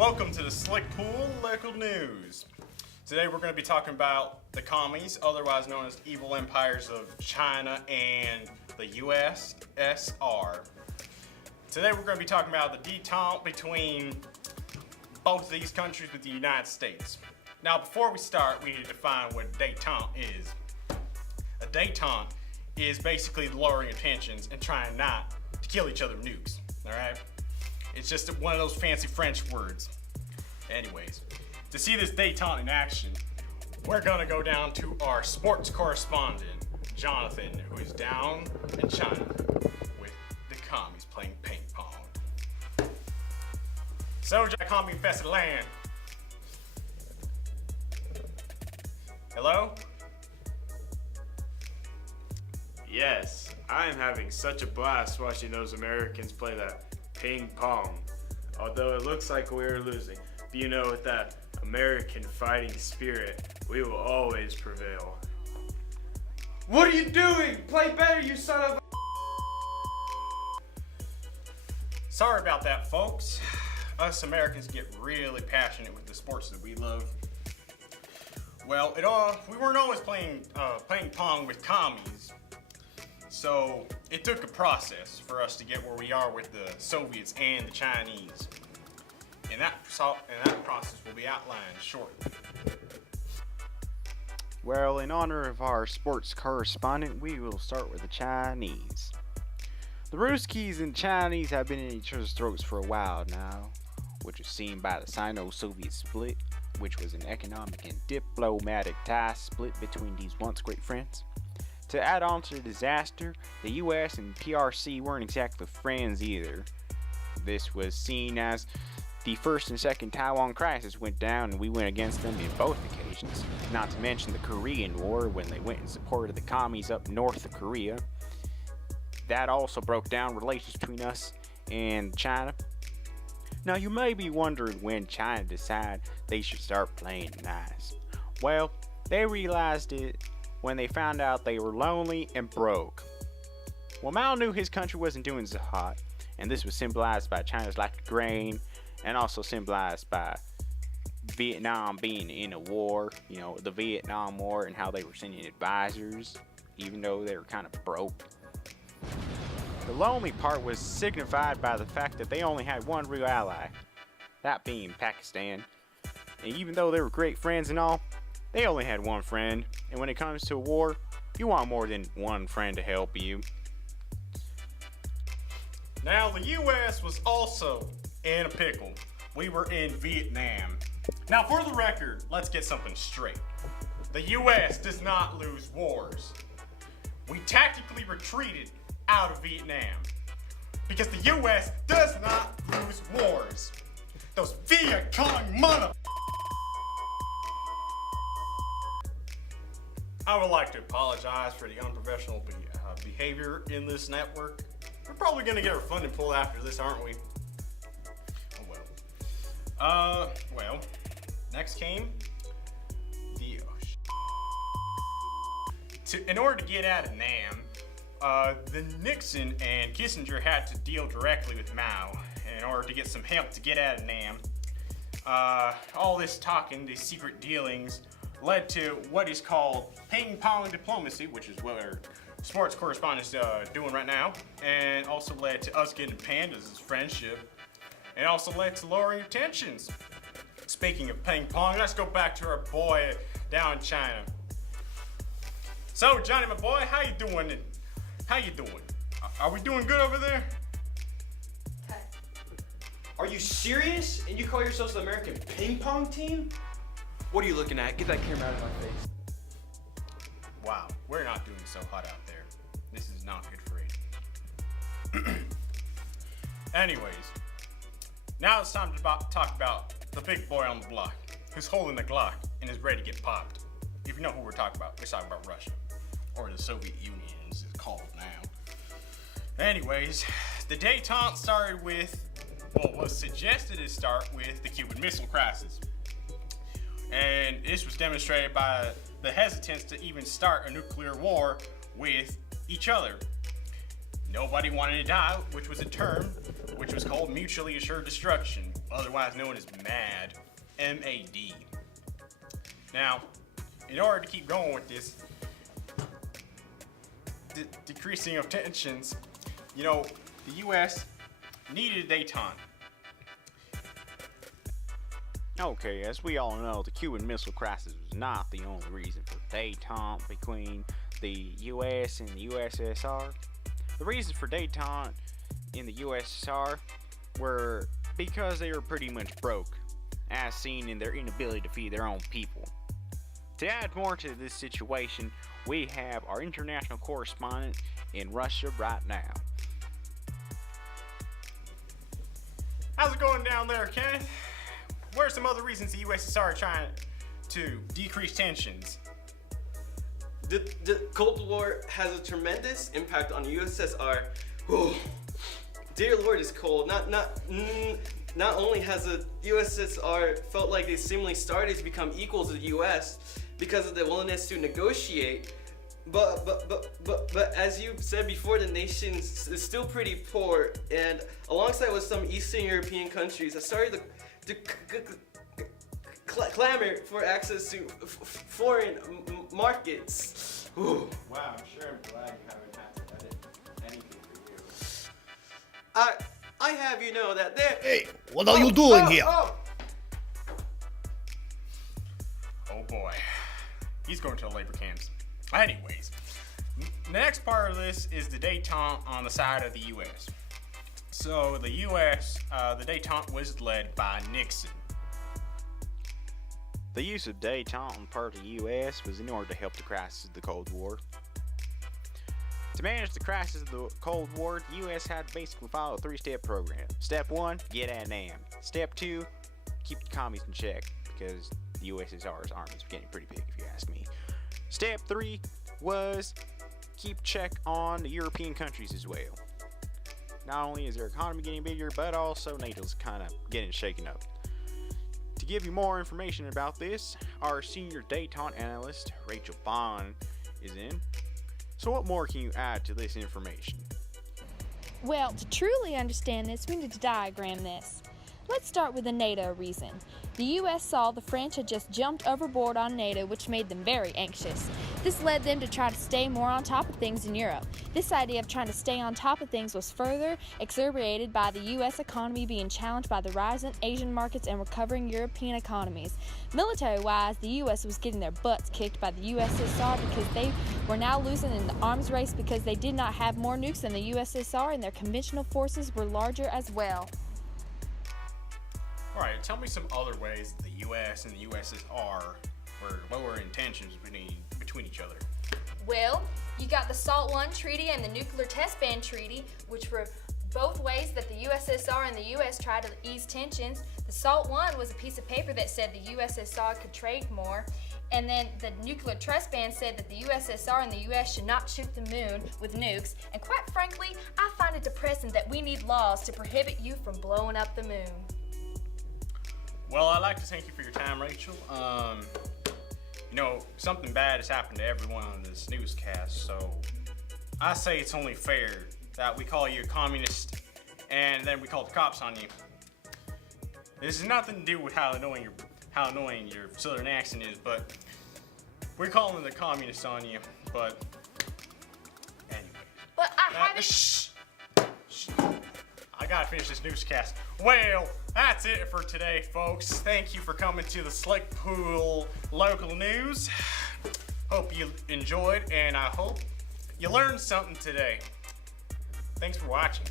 Welcome to the Slick Pool Local News. Today we're going to be talking about the commies, otherwise known as evil empires of China and the USSR. Today we're going to be talking about the detente between both of these countries with the United States. Now before we start, we need to define what a detente is. A detente is basically lowering tensions and trying not to kill each other with nukes, alright? It's just one of those fancy French words. Anyways, to see this detente in action, we're gonna go down to our sports correspondent, Jonathan, who is down in China with the commies playing ping pong. So, commie infested land. Hello? Yes, I am having such a blast watching those Americans play that ping pong. Although it looks like we're losing. But you know, with that American fighting spirit, we will always prevail. What are you doing? Play better, you son of a... Sorry about that, folks. Us Americans get really passionate with the sports that we love. Well, we weren't always playing ping pong with commies. So it took a process for us to get where we are with the Soviets and the Chinese. And that process will be outlined shortly. Well, in honor of our sports correspondent, we will start with the Chinese. The Ruskies and Chinese have been in each other's throats for a while now, which is seen by the Sino-Soviet split, which was an economic and diplomatic tie split between these once great friends. To add on to the disaster, the US and PRC weren't exactly friends either. This was seen as the first and second Taiwan crisis went down and we went against them in both occasions. Not to mention the Korean War when they went in support of the commies up north of Korea. That also broke down relations between us and China. Now you may be wondering when China decided they should start playing nice. Well, they realized it when they found out they were lonely and broke. Well, Mao knew his country wasn't doing so hot, and this was symbolized by China's lack of grain, and also symbolized by Vietnam being in a war, you know, the Vietnam War, and how they were sending advisors, even though they were kind of broke. The lonely part was signified by the fact that they only had one real ally, that being Pakistan. And even though they were great friends and all, they only had one friend, and when it comes to a war, you want more than one friend to help you. Now the US was also in a pickle. We were in Vietnam. Now for the record, let's get something straight. The US does not lose wars. We tactically retreated out of Vietnam because the US does not lose wars. Those Viet Cong mother... I would like to apologize for the unprofessional behavior in this network. We're probably gonna get our funding pulled after this, aren't we? Oh well. Well, next came the... in order to get out of Nam, the Nixon and Kissinger had to deal directly with Mao in order to get some help to get out of Nam. All this talking, these secret dealings, led to what is called ping pong diplomacy, which is what our sports correspondent is doing right now, and also led to us getting pandas as friendship, and also led to lowering tensions. Speaking of ping pong, let's go back to our boy down in China. So Johnny, my boy, how you doing? How you doing? Are we doing good over there? Are you serious? And you call yourselves the American ping pong team? What are you looking at? Get that camera out of my face. Wow, we're not doing so hot out there. This is not good for radio. Anyways, now it's time to talk about the big boy on the block who's holding the Glock and is ready to get popped. If you know who we're talking about Russia, or the Soviet Union as it's called now. Anyways, the detente started with what was suggested to start with the Cuban Missile Crisis. And this was demonstrated by the hesitance to even start a nuclear war with each other. Nobody wanted to die, which was a term which was called mutually assured destruction. otherwise known as MAD, M-A-D. Now, in order to keep going with this decreasing of tensions, you know, the U.S. needed détente. Okay, as we all know, the Cuban Missile Crisis was not the only reason for détente between the US and the USSR. The reasons for détente in the USSR were because they were pretty much broke, as seen in their inability to feed their own people. To add more to this situation, we have our international correspondent in Russia right now. How's it going down there, Kenneth? What are some other reasons the USSR are trying to decrease tensions? The Cold War has a tremendous impact on the USSR. Whew. Dear Lord, it's cold. Not only has the USSR felt like they seemingly started to become equals to the US because of the willingness to negotiate, but as you said before, the nation is still pretty poor, and alongside with some Eastern European countries, have started to clamor for access to foreign markets. Ooh. Wow, I'm sure I'm glad you haven't had to edit anything for you. I have you know that there. Hey, what are you doing here? Oh boy, he's going to the labor camps. Anyways, the next part of this is the détente on the side of the U.S. So the U.S., the détente was led by Nixon. The use of détente on the part of the US was in order to help the crisis of the Cold War. To manage the crisis of the Cold War, the US had to basically follow a three-step program. Step 1, get at NAM. Step 2, keep the commies in check, because the USSR's army is getting pretty big if you ask me. Step 3 was keep check on the European countries as well. Not only is their economy getting bigger, but also NATO's kind of getting shaken up. To give you more information about this, our senior détente analyst, Rachel Bond, is in. So what more can you add to this information? Well, to truly understand this, we need to diagram this. Let's start with the NATO reason. The US saw the French had just jumped overboard on NATO, which made them very anxious. This led them to try to stay more on top of things in Europe. This idea of trying to stay on top of things was further exacerbated by the US economy being challenged by the rise in Asian markets and recovering European economies. Military-wise, the US was getting their butts kicked by the USSR because they were now losing in the arms race because they did not have more nukes than the USSR and their conventional forces were larger as well. Alright, tell me some other ways the US and the USSR were lower in tensions between each other. Well, you got the SALT I Treaty and the Nuclear Test Ban Treaty, which were both ways that the USSR and the US tried to ease tensions. The SALT I was a piece of paper that said the USSR could trade more, and then the Nuclear Test Ban said that the USSR and the US should not shoot the moon with nukes, and quite frankly, I find it depressing that we need laws to prohibit you from blowing up the moon. Well, I'd like to thank you for your time, Rachel. You know, something bad has happened to everyone on this newscast, so I say it's only fair that we call you a communist and then we call the cops on you. This has nothing to do with how annoying your southern accent is, but we're calling the communists on you. But anyway. But I haven't... Shh. I gotta finish this newscast. Well, that's it for today, folks. Thank you for coming to the Slickpool local news. Hope you enjoyed, and I hope you learned something today. Thanks for watching.